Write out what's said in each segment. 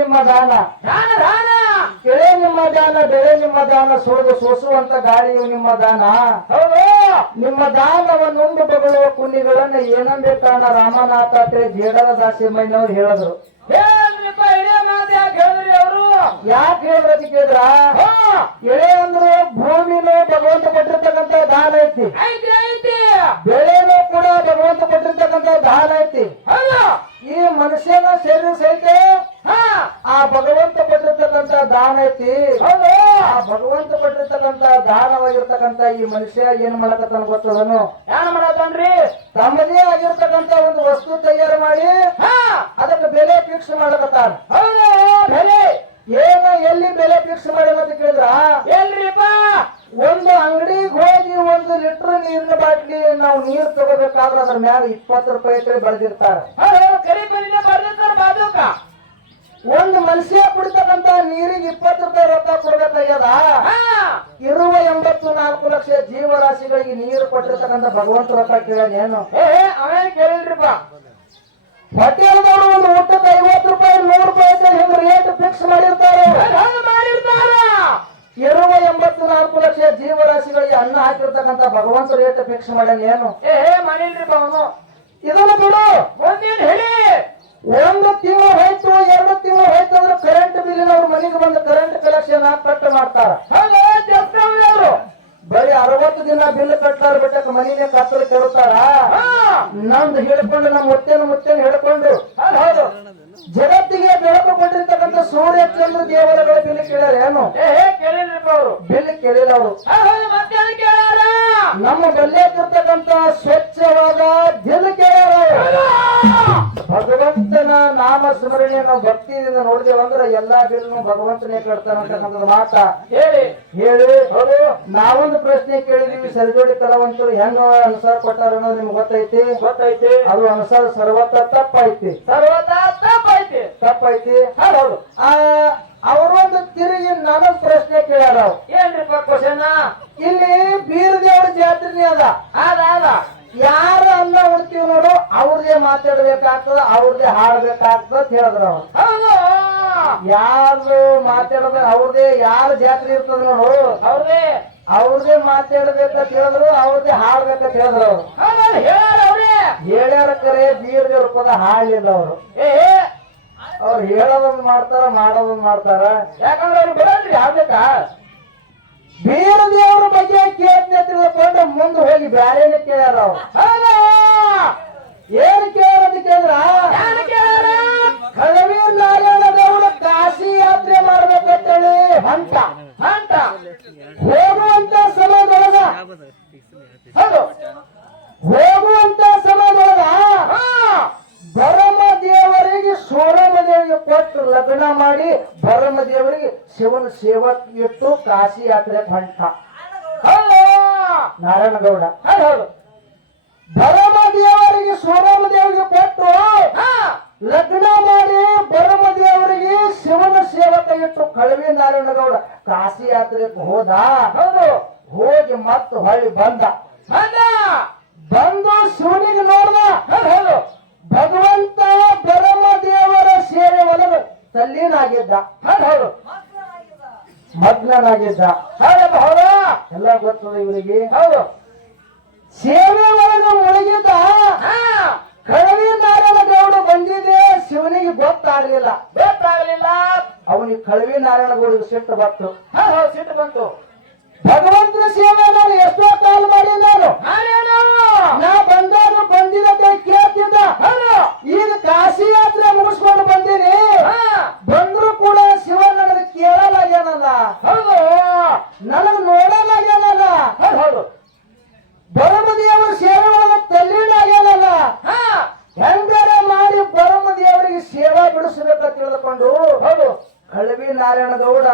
ನಿಮ್ಮ ದಾನ. ದಾನ ದಾನ. ಕೆಳೆ ನಿಮ್ಮ ದಾನ ಬೆಳೆ ನಿಮ್ಮ ದಾನ ಸುಳಿದು ಸೋಸುವಂತ ಗಾಳಿಯು ನಿಮ್ಮ ದಾನ. ಹೌದು. ನಿಮ್ಮ ದಾನವನ್ನುಂಡು ಬಗಳುವ ಕುಣಿಗಳನ್ನ ಏನಂದೇ ಕಾರಣ ರಾಮನಾಥ ಅತ್ರೆ ಜೇಡರ ದಾಸಿ ಹೇಳಿದ್ರು. ಹೇಳದ್ರು ಯಾಕೆ ಹೇಳ್ರಿ ಅವರು? ಯಾಕೆ ಹೇಳಿದ್ರೆ ಕೇಳಿದ್ರ? ಎಳೆ ಅಂದ್ರೆ ಭೂಮಿನೂ ಭಗವಂತ ಕೊಟ್ಟಿರ್ತಕ್ಕಂಥ ದಾನ ಐತಿ ಐತಿ ಐತಿ ಬೆಳೆನೂ ಕೂಡ ಭಗವಂತ ಕೊಟ್ಟಿರ್ತಕ್ಕಂಥ ದಾನ ಐತಿ ಹೌದು ಈ ಮನುಷ್ಯನ ಶರೀರ ಸಹಿತ ಹಾ ಆ ಭಗವಂತ ಕೊಟ್ಟಿರ್ತಕ್ಕಂಥ ದಾನ ಐತಿ ಹೌದು ಆ ಭಗವಂತ ಕೊಟ್ಟಿರ್ತಕ್ಕಂಥ ದಾನವಾಗಿರ್ತಕ್ಕಂಥ ಈ ಮನುಷ್ಯ ಏನ್ ಮಾಡಕತ್ತಾನ ಗೊತ್ತದನು? ಏನ್ ಮಾಡತ್ತನ್ರಿ ತಮ್ಮದೇ ಆಗಿರ್ತಕ್ಕಂತ ಒಂದು ವಸ್ತು ತಯಾರು ಮಾಡಿ ಹಾ ಅದಕ್ಕೆ ಬೆಲೆ ಫಿಕ್ಸ್ ಮಾಡಕತ್ತಾನ. ಬೆಲೆ? ಏನ ಎಲ್ಲಿ ಬೆಲೆ ಫಿಕ್ಸ್ ಮಾಡಿ ಅಂತ ಕೇಳಿದ್ರ? ಎಲ್ರಿಪ್ಪ? ಒಂದು ಅಂಗಡಿಗೆ ಹೋಗಿ ಒಂದು ಲೀಟರ್ ನೀರಿನ ಬಾಟ್ಲಿ ನಾವು ನೀರ್ ತಗೋಬೇಕಾದ್ರೆ ಅದ್ರ ಮ್ಯಾಲ ಇಪ್ಪತ್ತು ರೂಪಾಯಿ ಅಂತೇಳಿ ಒಂದು ಮನುಷ್ಯ ಕುಡಿತಕ್ಕಂತ ನೀರಿಗೆ ಇಪ್ಪತ್ತು ರೂಪಾಯಿ ರೊಕ್ಕ ಕೊಡ್ಬೇಕಾಗ್ಯದ ಇರುವ ಎಂಬತ್ತು ನಾಲ್ಕು ಲಕ್ಷ ಜೀವರಾಶಿಗಳಿಗೆ ನೀರು ಕೊಟ್ಟಿರ್ತಕ್ಕಂಥ ಭಗವಂತ ರೊಕ್ಕ ಕೇಳೇನು ಏ ಅವೇನ್ ಕೇಳಿಲ್ರಿಪ್ಪ ಹೋಟೆಲ್ದವರು ಒಂದು ಊಟಕ್ಕೆ ಐವತ್ತು ರೂಪಾಯಿ ನೂರು ರೂಪಾಯಿ ಅಂತ ಹಿಂಗ್ ರೇಟ್ ಫಿಕ್ಸ್ ಮಾಡಿರ್ತಾರೆ? ಮಾಡಿರ್ತಾರ. ಇರುವ ಎಂಬತ್ತು ನಾಲ್ಕು ಲಕ್ಷ ಜೀವರಾಶಿಗಳಿಗೆ ಅನ್ನ ಹಾಕಿರ್ತಕ್ಕಂಥ ಭಗವಂತ ರೇಟ್ ಫಿಕ್ಸ್ ಮಾಡ್ಯಾನ ಏನು? ಏ ಮಾಡಿಲ್ರಿಪ್ಪ ಅವನು. ಇದನ್ನ ಬಿಡು. ಒಂದೇನ್ ಹೇಳಿ? ಒಂದು ತಿಂಗಳು ಹೋಯ್ತು ಎರಡು ತಿಂಗಳು ಹೋಯ್ತು ಅಂದ್ರೆ ಕರೆಂಟ್ ಬಿಲ್ ಅವ್ರ ಮನೆಗೆ ಬಂದು ಕರೆಂಟ್ ಕಲೆಕ್ಷನ್ ಕಟ್ ಮಾಡ್ತಾರ. ಜಪ್ತವ್ರು ಬರೀ ಅರವತ್ತು ದಿನ ಬಿಲ್ ಕಟ್ಲಾರ ಬಿಟ್ಟಕ ಮನಿಗೆ ಕತ್ತಲು ಕೇಳ್ತಾರ ಹಾ. ನಂದು ಹೇಳ್ಕೊಂಡು ನಮ್ಮ ಒತ್ತೇನು ಮುತ್ತೇನು ಹೇಳ್ಕೊಂಡು. ಹೌದು ಜಗತ್ತಿಗೆ ಬೆಳಕು ಕೊಟ್ಟಿರ್ತಕ್ಕಂಥ ಸೂರ್ಯ ಚಂದ್ರ ದೇವರಗಳ ಬಿಲ್ ಕೇಳ್ಯಾರ ಏನು? ಅವರು. ಬಿಲ್ ಕೇಳಿಲ್ಲ ಅವರು. ನಮ್ಮ ಬಲ್ಲೇಕಿರ್ತಕ್ಕಂಥ ಸ್ವಚ್ಛವಾದ ದಿಲ್ ಕೇಳ್ಯಾರ ಅವ್ರು. ಭಗವಂತನ ನಾಮ ಸ್ಮರಣೆಯನ್ನು ನಾವು ಭಕ್ತಿಯಿಂದ ನೋಡಿದೇವಂದ್ರೆ ಎಲ್ಲಾ ಬಿಲ್ನು ಭಗವಂತನೇ ಕಟ್ತಾನಂತಕ್ಕಂಥದ್ದು ಮಾತ. ಹೇಳಿ. ಹೇಳಿ ಹೌದು ನಾವೊಂದು ಪ್ರಶ್ನೆ ಕೇಳಿದೀವಿ ಸರಿಜೋಡಿ ಕಲಾವಂತರು ಹೆಂಗ ಅನುಸಾರ ಕೊಟ್ಟಾರ ಅನ್ನೋದು ನಿಮ್ಗೆ ಗೊತ್ತೈತಿ? ಗೊತ್ತೈತಿ. ಅದು ಅನುಸಾರ ಸರ್ವತ ತಪ್ಪೈತಿ. ಸರ್ವತ ತಪ್ಪೈತಿ. ತಪ್ಪೈತಿ? ಹೌದು ಆ ಅವರೊಂದು ತಿರುಗಿ ನನಗ್ ಪ್ರಶ್ನೆ ಕೇಳ್ಯಾರ. ಏನ್ರಿಪ್ಪ ಕ್ವಶನ್ ಇಲ್ಲಿ ಬೀರದೇವ್ರ ಜಾತ್ರೆ ಅದ. ಅದ ಅದ. ಯಾರ ಅನ್ನ ಹೊಡ್ತೀವಿ ನೋಡು ಅವ್ರದೇ ಮಾತಾಡ್ಬೇಕಾಗ್ತದ ಅವ್ರದೇ ಹಾಡ್ಬೇಕಾಗ್ತದ ಅಂತ ಹೇಳಿದ್ರ ಅವ್ರು. ಯಾರು ಮಾತಾಡ್ಬೇಕು ಅವ್ರದೇ ಯಾರ ಜಾತ್ರೆ ಇರ್ತದ ನೋಡು. ಅವ್ರದೇ. ಅವ್ರದೇ ಮಾತಾಡ್ಬೇಕಂತ ಹೇಳಿದ್ರು ಅವ್ರದೇ ಹಾಡ್ಬೇಕಂತ ಹೇಳಿದ್ರು ಅವ್ರು. ಹೇಳ್ಯಾರ ಕರೆ ಬೀರ್ಗೆ ರೂಪದ ಹಾಡ್ಲಿಲ್ಲ ಅವರು. ಏ ಅವ್ರು ಹೇಳೋದೊಂದು ಮಾಡ್ತಾರ ಮಾಡೋದೊಂದು ಮಾಡ್ತಾರ. ಯಾಕಂದ್ರೆ ಅವ್ರು ಬಿಡಲ್ರಿ ಯಾವ್ದಕ್ಕ ದೇವರ ಬಗ್ಗೆ ಕೇಳ್ತನೆ ತಿಳ್ಕೊಂಡು ಮುಂದೆ ಹೋಗಿ ಬ್ಯಾರೇನೆ ಕೇಳ್ಯಾರ ಅವ್ರು. ಏನ್ ಕೇಳೋದಕ್ಕೆ ಕೇಳಿದ್ರ ಯಾರು ಕೇಳಾರ ಕಳವಿ ನಾರಾಯಣ ಗೌಡ ಕಾಶಿ ಯಾತ್ರೆ ಮಾಡ್ಬೇಕಂತೇಳಿ ಹಂತ ಅಂತ ಹೋಗುವಂತ ಸಮಯದೊಳಗ ಹೌದು ಹೋಗುವಂತ ಸಮಯದೊಳಗ ಹಾ ಭರಮ ದೇವರಿಗೆ ಸೋರಮ ದೇವರಿಗೆ ಕೊಟ್ಟು ಲಗ್ನ ಮಾಡಿ ಭರಮ ದೇವರಿಗೆ ಶಿವನ ಸೇವಕ್ ಇತ್ತು ಕಾಶಿ ಯಾತ್ರೆ ಹೊಂಟ ನಾರಾಯಣಗೌಡ ನಾರಾಯಣ ಗೌಡ ಹೌದು ಭರಮ ದೇವರಿಗೆ ಸೋರಮ ದೇವರಿಗೆ ಕೊಟ್ಟು ಹಾ! ಲಗ್ನ ಮಾಡಿ ಭರಮ ದೇವರಿಗೆ ಶಿವನ ಸೇವಕ ಇಟ್ಟು ಕಳವಿ ನಾರಾಯಣ ಗೌಡ ಕಾಶಿ ಯಾತ್ರೆ ಹೋದ. ಹೌದು. ಹೋಗಿ ಮತ್ತೆ ಹೊಳ್ಳಿ ಬಂದ. ಬಂದ! ಬಂದು ಶಿವನಿಗೆ ನೋಡ್ದ. ಹೌದು ಭಗವಂತ ಭರಮ ದೇವರ ಸೇವೆ ಒಲವು. ತಲ್ಲೀನಾಗಿದ್ದ. ಹೌದು ಮಗ್ನನಾಗಿದ್ದ. ಹೌದು ಎಲ್ಲ ಗೊತ್ತದ ಇವರಿಗೆ ಹೌದು. ಸೇವೆ ಒಳಗೆ ಮುಳುಗಿದ್ದ ಹಾ. ಕಳವಿ ನಾರಾಯಣ ಗೌಡ ಬಂದಿದೆ ಶಿವನಿಗೆ ಗೊತ್ತಾಗ್ಲಿಲ್ಲ. ಗೊತ್ತಾಗ್ಲಿಲ್ಲ. ಅವನಿಗೆ ಕಳವಿ ನಾರಾಯಣ ಗೌಡಿಗೆ ಸಿಟ್ಟು ಬಂತು. ಸಿಟ್ಟು ಬಂತು. ಭಗವಂತನ ಸೇವೆ ನಾನು ಎಷ್ಟೋ ಕಾಲ ಮಾಡಿ ನಾನು ನಾ ಬಂದಾಗ ಬಂದಿದ್ದ ಕೇಳ್ತಿದ್ದ. ಈಗ ಕಾಶಿ ಯಾತ್ರೆ ಮುಗಿಸ್ಕೊಂಡು ಬಂದೀನಿ. ಹೌದು ನನಗೆ ನೋಡಲಾಗ್ಯಾನಲ್ಲ. ಹೌದು ಹೌದು ಸೇವೆ ಒಳಗ ತಲ್ಲೀನಾಗ್ಯಾನಲ್ಲ ಹಾ ಹೆಂಗಾರ ಮಾಡಿ ಭರಮ ದೇವರಿಗೆ ಸೇವಾ ಬಿಡಿಸ್ಬೇಕಂತ ತಿಳಿದುಕೊಂಡು ಹೌದು ಕಳವಿ ನಾರಾಯಣ ಗೌಡ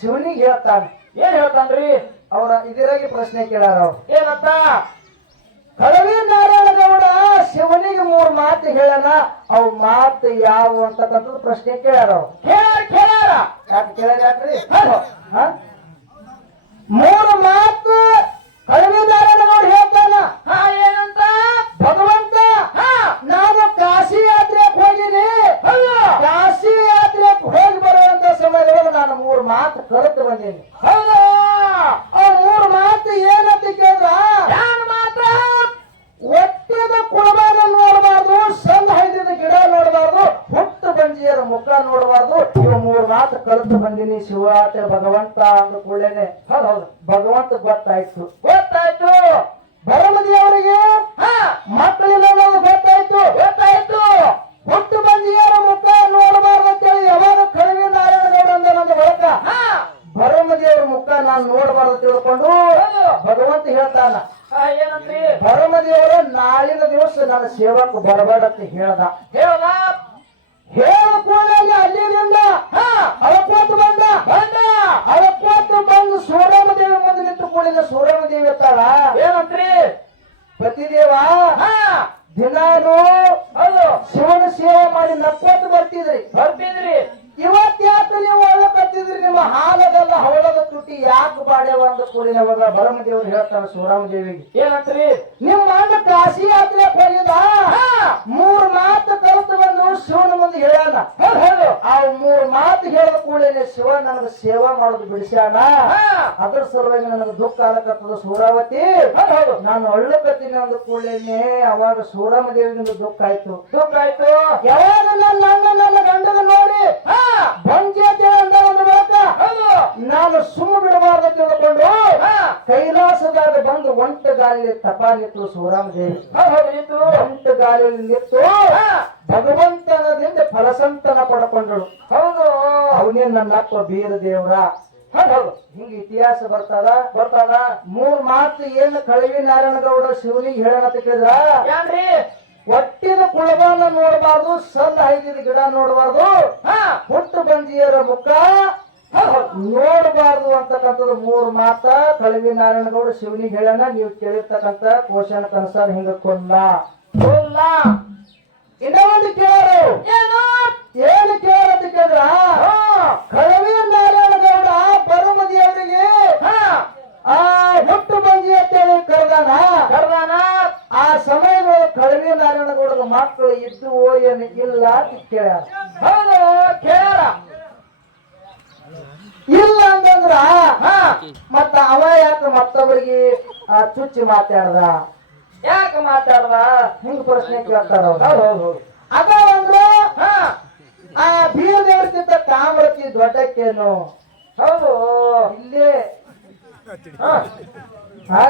ಶಿವನಿಗೆ ಹೇಳ್ತಾನೆ. ಏನ್ ಹೇಳ್ತಾನ್ರಿ? ಅವರ ಇದರಾಗಿ ಪ್ರಶ್ನೆ ಕೇಳಾರ ಅವ್ರು. ಏನಂತ ಕಳವಿ ನಾರಾಯಣ ಗೌಡ ಶಿವನಿಗೆ ಮೂರ್ ಮಾತು ಹೇಳನ ಅವ್ ಮಾತು ಯಾವ ಅಂತಕ್ಕಂಥದ್ದು ಪ್ರಶ್ನೆ ಕೇಳ್ಯಾರ ಅವ್ರು. ಮೂರು ಮಾತು ಕಳವಿ ನಾರಾಯಣ ಗೌಡ ಹೇಳ್ತಾನ ಹಾ ಏನಂತ ಭಗವಂತ ಹಾ ನಾನು ಕಾಶಿ ಯಾತ್ರೆಗೆ ಹೋಗಿನಿ ಹೌದು ಕಾಶಿ ಯಾತ್ರೆ ಕರೆತು ಬಂದೀನಿ ಹೌದು ಆ ಮೂರು ಮಾತು ಏನಂತ ಕೇಳಿದ್ರ ಯಾನ್ ಮಾತ್ರ ಒಟ್ಟಿದ ಕುಳಬಾನ ನೋಡಬಾರ್ದು ಸಣ್ಣ ಹೈದಿದ ಗಿಡ ನೋಡಬಾರ್ದು ಹುಟ್ಟು ಬಂಜಿಯರ ಮುಖ ನೋಡಬಾರ್ದು ಇವ ಮೂರ್ ಮಾತು ಕಲಿತು ಬಂದಿನಿ ಶಿವರಾತ್ರಿ ಭಗವಂತ ಅಂದ ಕೂಡಲೇನೆ. ಹೌದೌದು ಭಗವಂತ ಗೊತ್ತಾಯ್ತು. ಗೊತ್ತಾಯ್ತು. ಭರಮದಿಯವರಿಗೆ ಹಾ. ಮಕ್ಕಳಿಲ್ಲ ಗೊತ್ತಾಯ್ತು. ಗೊತ್ತಾಯ್ತು. ಹುಟ್ಟು ಬಂಜಿಯರ ಮುಖ ನೋಡಬಾರ್ದು ಅಂತೇಳಿ ಯಾವಾಗ ಕಡಿಮೆ ನಾರಾಯಣಗೌಡ ಅಂದ ನನ್ನ ಬಳಕ? ಹಾ. ಭರಮದೇವರ ಮುಖ ನಾನು ನೋಡಬಾರ್ದು ತಿಳ್ಕೊಂಡು ಭಗವಂತ ಹೇಳ್ತಾನ ಭರಮದೇವರ ನಾಳಿನ ದಿವಸ ನನ್ನ ಸೇವಕ ಬರಬೇಡ ಅಂತ ಹೇಳ್ದ. ಹೇಳದ? ಹೇಳ ಕೂಡಲೇ ಅಲ್ಲಿಂದ ಅಳಕೋತ ಬಂದ. ಬಂದ. ಅಳಕೋತ್ ಬಂದು ಸೂರಮದೇವಿ ಮುಂದೆ ನಿಂತು ಕೂಡಲೇ ಸೂರಮದೇವಿ ಇರ್ತಾಳ. ಏನಂತ್ರಿ? ಪ್ರತಿದೇವ ದಿನಾನು ಹೌದು. ಶಿವನ ಸೇವೆ ಮಾಡಿ ನಕ್ಕೋತ್ ಬರ್ತಿದ್ರಿ. ಬರ್ತಿದ್ರಿ. ಇವತ್ ಯಾಕೆ ನೀವು ನಿಮ್ಮ ಹಾಲದಲ್ಲ ಹವಳದ ತುಟಿ ಯಾಕೆ ಬಾಡ್ಯವ ಅಂತ ಕೂಡಿದವಾಗ ಬರಮದೇವರು ಹೇಳ್ತಾರ ದೇವಿ ಏನಂತ್ರಿ? ನಿಮ್ಮ ಅಣ್ಣ ಕಾಶಿ ಯಾತ್ರೆ ಹಾ. ಮೂರ್ ಮಾತು ಕಲಿತು ಬಂದು ಶಿವನ ಮುಂದೆ ಹೇಳಲ್ಲ ಆ ಮೂರ್ ಮಾತು ಹೇಳಿದ ಕೂಡಲೇ ಶಿವ ನನಗ ಸೇವಾ ಮಾಡೋದು ಬಿಡಿಸ್ಯಾಣ ಅದ್ರ ಸಲುವಾಗಿ ನನಗ ದುಃಖ ಆಗಕತ್ತದ ಸೂರಾವತಿ. ನಾನು ಅಳ್ಳಕತ್ತೀನಿ ಅಂದ ಕೂಡಲೇ ಅವಾಗ ಸೂರಮ ದೇವಿಗಿಂದ ದುಃಖ ಆಯ್ತು. ದುಃಖ ಆಯ್ತು. ಯಾವಾಗ ನನ್ನ ಅಣ್ಣ ನನ್ನ ಗಂಡನ ನೋಡಿ ಬಂಜಿ ಅಂತ ಒಂದು ಮಾತ? ನಾನು ಸುಮ್ಮ ಬಿಡಬಾರ್ದು ಕೈಲಾಸದಾಗ ಬಂದು ಒಂಟ ಗಾಲಿಲಿ ತಪಾಲಿತ್ತು ಸೂರಾಮ ದೇವಿ ಒಂಟ ಗಾಲಿಯಲ್ಲಿ ನಿಂತು ಹಾ. ಭಗವಂತನದಿಂದ ಫಲಸಂತನ ಪಡ್ಕೊಂಡಳು. ಹೌದು. ಅವನೇ ನನ್ನ ಅಪ್ಪ ಬೀರ ದೇವ್ರ. ಹಿಂಗ ಇತಿಹಾಸ ಬರ್ತದ? ಬರ್ತದ. ಮೂರ್ ಮಾತು ಏನ್ ಕಳವಿ ನಾರಾಯಣ ಗೌಡ ಶಿವನಿಗೆ ಹೇಳೋಣ ಕೇಳಿದ್ರ? ಒಟ್ಟಿನ ಒಟ್ಟಿದ ಕುಳಬಾನ ನೋಡಬಾರ್ದು ಸಣ್ಣ ಹೈದಿದ ಗಿಡ ನೋಡಬಾರ್ದು. ಹಾ. ಹುಟ್ಟು ಬಂಜಿಯರ ಮುಖ ನೋಡಬಾರ್ದು ಅಂತಕ್ಕಂಥದ್ದು ಮೂರು ಮಾತ. ಕಳವಿ ನಾರಾಯಣಗೌಡ ಶಿವನಿಗೆ ಹೇಳನ ನೀವು ಕೇಳಿರ್ತಕ್ಕಂಥ ಪೋಷಣ ಕನಸ ಹಿಂಗ ಕೊಲ್ಲ. ಕೊಲ್ಲ. ಇನ್ನೊಂದು ಕೇಳೋರು ಏನು ಏನು ಕೇಳಂತ ಕೇಳಿದ್ರ ಹಾ ಕಳವಿ ನಾರಾಯಣಗೌಡ ಬರಮದಿಯವರಿಗೆ ಹಾ ಆ ಹುಟ್ಟು ಬಂಜಿ ಅಂತೇಳಿ ಕರೆದಾನ ಕರ್ದಾನ ಆ ಸಮಯದೊಳಗೆ ಕಳವಿ ನಾರಾಯಣಗೌಡರ ಮಕ್ಕಳು ಇದ್ದು ಏನು ಇಲ್ಲ ಅಂತ ಕೇಳ್ಯಾರ ಹೌದು ಕೇಳ್ಯಾರ ಇಲ್ಲ ಅಂತಂದ್ರ ಹಾ ಮತ್ತ ಅವ ಯಾಕೆ ಮತ್ತೊಬ್ಬರಿಗೆ ಚುಚ್ಚಿ ಮಾತಾಡ್ದ? ಯಾಕೆ ಮಾತಾಡ್ದ? ಹಿಂಗ್ ಪ್ರಶ್ನೆ ಕೇಳ್ತಾರ ಅದ ಅಂದ್ರ ಹಾ. ಆ ಬೀರ್ ತಾಮ್ರತಿ ಕಾಮರತಿ ದೊಡ್ಡಕ್ಕೇನು? ಹೌದು. ಇಲ್ಲೇ. ಹಾ.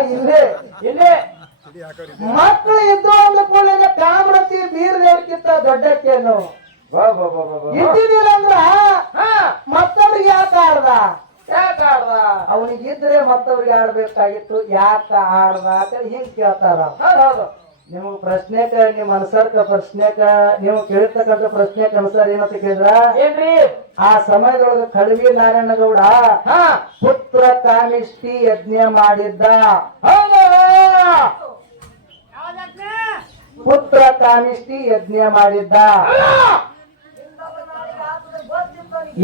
ಇಲ್ಲೇ. ಇಲ್ಲೇ. ಮಕ್ಕಳು ಇದ್ದು ಅಂದ್ರೆ ಕೂಡ ಕಾಮರತಿ ಬೀರ್ ದೇವರ್ಕಿಂತ ದೊಡ್ಡಕ್ಕೇನು. ಇದ್ದಿದ್ದಿಲ್ಲ ಅಂದ್ರ ಹಾ. ಮತ್ತೊಬ್ರಿಗೆ ಯಾಕೆ ಆಡ್ದ? ಯಾಕೆ ಆಡ್ದ ಅವನಿಗಿದ್ರೆ ಮತ್ತವ್ರಿಗೆ ಆಡ್ಬೇಕಾಗಿತ್ತು ಯಾಕ ಆಡ್ದ ಅಂತೇಳಿ ಹಿಂಗ್ ಕೇಳ್ತಾರ ಹೌದು ಪ್ರಶ್ನೆ ನಿಮ್ಗ್ ಪ್ರಶ್ನೆಕ ನಿಮ್ ಅನ್ಸರ್ಕ ಪ್ರಶ್ನೆಕ ನೀವು ಕೇಳಿರ್ತಕ್ಕಂಥ ಪ್ರಶ್ನೆಕ ಅನುಸಾರ ಏನಂತ ಕೇಳಿದ್ರ? ಏನ್ರಿ? ಆ ಸಮಯದೊಳಗ ಕಳವಿ ನಾರಾಯಣಗೌಡ ಹಾ. ಪುತ್ರ ಕಾಮಿಷ್ಟಿ ಯಜ್ಞ ಮಾಡಿದ್ದ. ಹೌದು. ಪುತ್ರ ಕಾಮಿಷ್ಟಿ ಯಜ್ಞ ಮಾಡಿದ್ದ.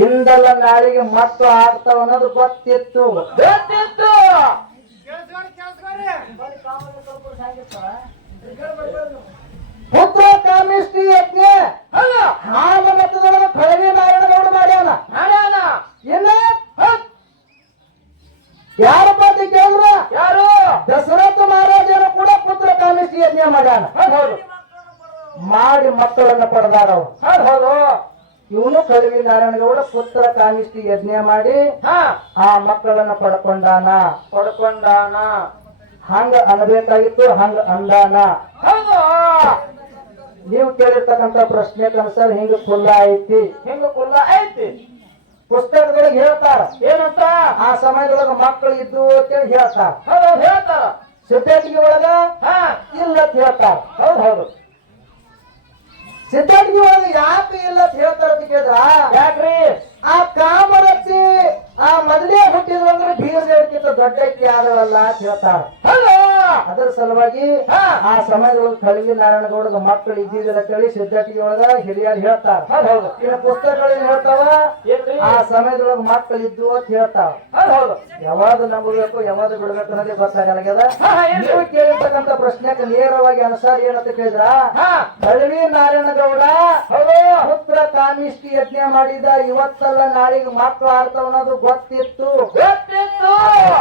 ಇಂದಲ್ಲ ನಾಳಿಗೆ ಮತ್ತು ಆಗ್ತಾವ ಅನ್ನೋದು ಗೊತ್ತಿತ್ತು. ಗೊತ್ತಿತ್ತು. ಪುತ್ರ ಕಾಮಿಷ್ಟಿ ಯಜ್ಞ. ಹಾಲ ಮತದೊಳಗ ಕಳವಿ ನಾರಾಯಣಗೌಡ ಮಾಡ್ಯಾನ. ಮಾಡ್ಯಾನ. ಇಲ್ಲ ಯಾರ ಅಂತ ಕೇಳಿದ್ರ? ಯಾರು? ದಶರಥ ಮಹಾರಾಜರು ಕೂಡ ಪುತ್ರ ಕಾಮಿಷ್ಟಿ ಯಜ್ಞ ಮಾಡ್ಯಾನ. ಹೌದು ಮಾಡಿ ಮಕ್ಕಳನ್ನ ಪಡೆದಾರ ಅವ್ರು. ಹೌದು. ಇವನು ಕಳವಿ ನಾರಾಯಣಗೌಡ ಪುತ್ರ ಕಾಮಿಷ್ಟಿ ಯಜ್ಞ ಮಾಡಿ ಹಾ. ಆ ಮಕ್ಕಳನ್ನ ಪಡ್ಕೊಂಡಾನ. ಪಡ್ಕೊಂಡಾನ. ಹಂಗ ಅನ್ಬೇಕಾಗಿತ್ತು ಹಂಗ ಅಂದಾನ. ನೀವು ಕೇಳಿರ್ತಕ್ಕಂಥ ಪ್ರಶ್ನೆ ಕನ್ಸರ್ ಹಿಂಗ ಕುಲ್ಲ ಐತಿ. ಹಿಂಗ ಕುಲ್ಲ ಐತಿ. ಪುಸ್ತಕದೊಳಗೆ ಹೇಳ್ತಾರ. ಏನಂತ? ಆ ಸಮಯದೊಳಗ ಮಕ್ಕಳು ಇದ್ದು ಅಂತೇಳಿ ಹೇಳ್ತಾರ. ಹೇಳ್ತಾರ. ಸಿದ್ಧಾಟಿಗೆ ಒಳಗ ಹಾ. ಇಲ್ಲ ಅಂತ ಹೇಳ್ತಾರ. ಹೌದು ಹೌದು. ಸಿದ್ಧಾಟಿಗೆ ಒಳಗೆ ಯಾಕೆ ಇಲ್ಲ ಅಂತ ಹೇಳ್ತಾರ ಅಂತ ಕೇಳಿದ್ರ? ಯಾಕ್ರಿ? ಆ ಕಾಮರತ್ತಿ ಆ ಮೊದಲೇ ಹುಟ್ಟಿದ್ರು ಅಂದ್ರೆ ಬೀರದೇವಕ್ಕಿಂತ ದೊಡ್ಡಕ್ಕೆ ಆದವಲ್ಲ ಅಂತ ಹೇಳ್ತಾರ. ಅದರ ಸಲುವಾಗಿ. ಆ ಸಮಯದೊಳಗೆ ಕಳವಿ ನಾರಾಯಣಗೌಡಗ ಮಕ್ಕಳು ಇದ್ದಿದ್ದಿಲ್ಲ ಕೇಳಿ ಸಿದ್ಧಾಟಿಗೆ ಒಳಗ ಹಿರಿಯರು ಹೇಳ್ತಾರ. ಇನ್ನು ಪುಸ್ತಕಗಳು ಏನ್ ಹೇಳ್ತಾವ? ಏನ್ರಿ ಆ ಸಮಯದೊಳಗ ಮಕ್ಕಳು ಇದ್ದು ಅಂತ ಹೇಳ್ತಾವ. ಹೌದು ಯಾವಾಗ ನಂಬಬೇಕು ಯಾವಾಗ ಬಿಡ್ಬೇಕು ಅನ್ನೋದೇ ಗೊತ್ತಾಗಲಾಗ್ಯದ ನೀವು ಕೇಳಿರ್ತಕ್ಕಂಥ ಪ್ರಶ್ನೆಗೆ ನೇರವಾಗಿ ಅನುಸಾರ ಏನಂತ ಕೇಳಿದ್ರ? ಹಾ. ನಾರಾಯಣ ಗೌಡ ಹೌದು. ಪುತ್ರ ಕಾಮಿಷ್ಟಿ ಯಜ್ಞ ಮಾಡಿದ ಇವತ್ತಲ್ಲ ನಾಳಿಗೆ ಮಕ್ಕಳು ಆಡ್ತಾವ ಅನ್ನೋದು ಗೊತ್ತಿತ್ತು. ಗೊತ್ತಿತ್ತು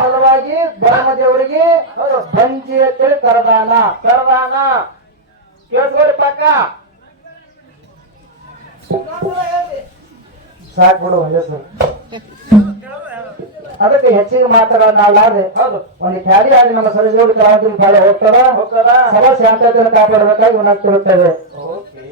ಸಲುವಾಗಿ ಬ್ರಹ್ಮದೇವರಿಗೆ ಬಂಜಿ ಅಂತೇಳಿ ಕರದಾನ. ಕರದಾನ. ಕೇಳ್ಕೊಳ್ಳಿ ಪಕ್ಕ. ಸಾಕ್ ಬಿಡು ಹೆಸರು ಅದಕ್ಕೆ ಹೆಚ್ಚಿಗೆ ಮಾತಾಡೋಣಾಡ್ಲಾರ್ದೆ ಹೌದು. ಒಂದು ಕ್ಯಾಡಿ ಆಗಿ ನಮ್ಮ ಸರಿ ಜೋಡಿ ಕಲಾವಿದರ ಕಾಲ ಹೋಗ್ತದ? ಸಭಾ ಶಾಂತತೆಯನ್ನು ಕಾಪಾಡಬೇಕಾಗಿ ಓಕೆ